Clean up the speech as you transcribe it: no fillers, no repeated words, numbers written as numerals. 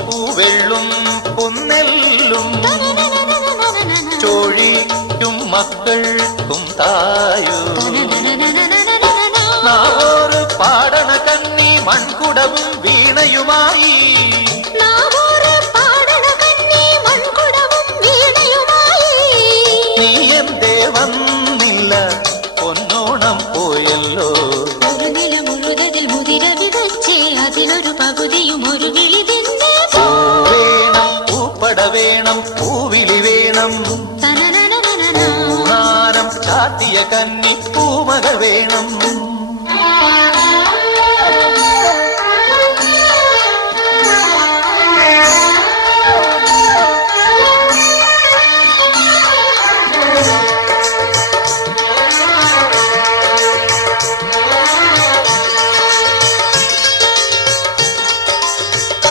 പൂവെള്ളും പൊന്നെല്ലും ചോഴിക്കും മക്കൾക്കും തായോ നാവോറ് പാടണ കന്നി മൺകുടവും വീണയുമായി നീ എന്തേ വന്നില്ല പൊന്നോണം പോയല്ലോ ഒരു നില മുഴുവതിൽ മുതിര വിതച്ചേ അതിലൊരു പകുതിയും ഒരു വിളി വേണം പൂപ്പട വേണം പൂവിളി വേണം പൂനാനം ചാത്തിയ കന്നി പൂമകൾ വേണം